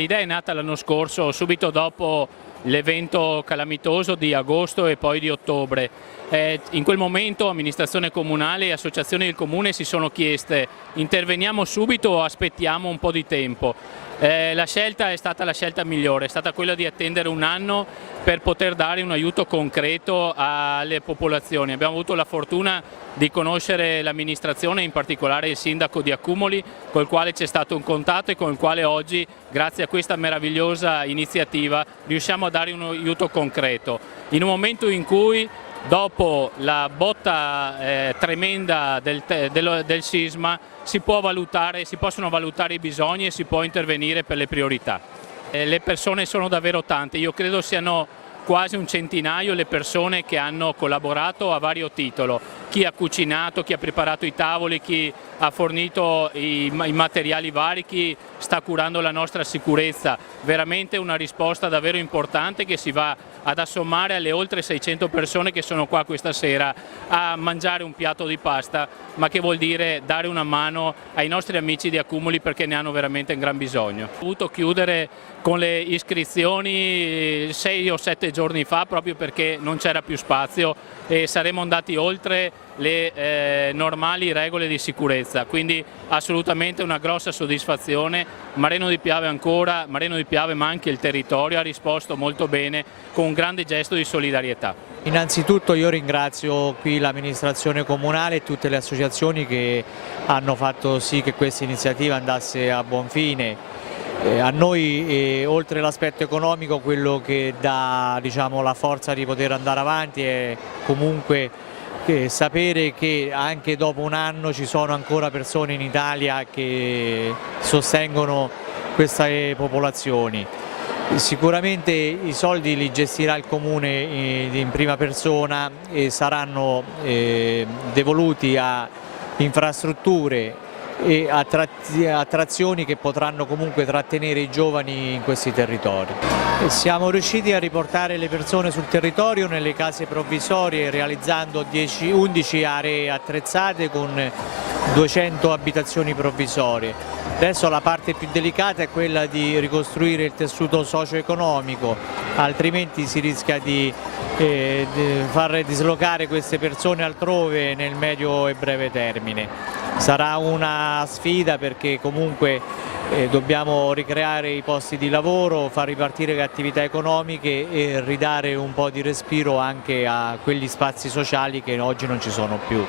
L'idea è nata l'anno scorso, subito dopo l'evento calamitoso di agosto e poi di ottobre. In quel momento amministrazione comunale e associazioni del comune si sono chieste: interveniamo subito o aspettiamo un po' di tempo? La scelta è stata la scelta migliore, è stata quella di attendere un anno per poter dare un aiuto concreto alle popolazioni. Abbiamo avuto la fortuna di conoscere l'amministrazione, in particolare il sindaco di Accumoli, col quale c'è stato un contatto e con il quale oggi, grazie a questa meravigliosa iniziativa, riusciamo a dare un aiuto concreto. In un momento in cui, dopo la botta tremenda del sisma, si possono valutare i bisogni e si può intervenire per le priorità. Le persone sono davvero tante, io credo siano quasi un centinaio le persone che hanno collaborato a vario titolo: chi ha cucinato, chi ha preparato i tavoli, chi ha fornito i materiali vari, chi sta curando la nostra sicurezza. Veramente una risposta davvero importante che si va ad assommare alle oltre 600 persone che sono qua questa sera a mangiare un piatto di pasta, ma che vuol dire dare una mano ai nostri amici di Accumoli, perché ne hanno veramente un gran bisogno. Ho dovuto chiudere con le iscrizioni 6 o 7 giorni fa proprio perché non c'era più spazio e saremmo andati oltre le normali regole di sicurezza, quindi assolutamente una grossa soddisfazione. Mareno di Piave, ma anche il territorio ha risposto molto bene con un grande gesto di solidarietà. Innanzitutto io ringrazio qui l'amministrazione comunale e tutte le associazioni che hanno fatto sì che questa iniziativa andasse a buon fine. A noi, oltre l'aspetto economico, quello che dà, diciamo, la forza di poter andare avanti è comunque sapere che anche dopo un anno ci sono ancora persone in Italia che sostengono queste popolazioni. Sicuramente i soldi li gestirà il Comune in prima persona e saranno devoluti a infrastrutture e attrazioni che potranno comunque trattenere i giovani in questi territori. Siamo riusciti a riportare le persone sul territorio nelle case provvisorie realizzando 11 aree attrezzate con 200 abitazioni provvisorie. Adesso la parte più delicata è quella di ricostruire il tessuto socio-economico, altrimenti si rischia di far dislocare queste persone altrove nel medio e breve termine. Sarà una sfida perché comunque dobbiamo ricreare i posti di lavoro, far ripartire le attività economiche e ridare un po' di respiro anche a quegli spazi sociali che oggi non ci sono più.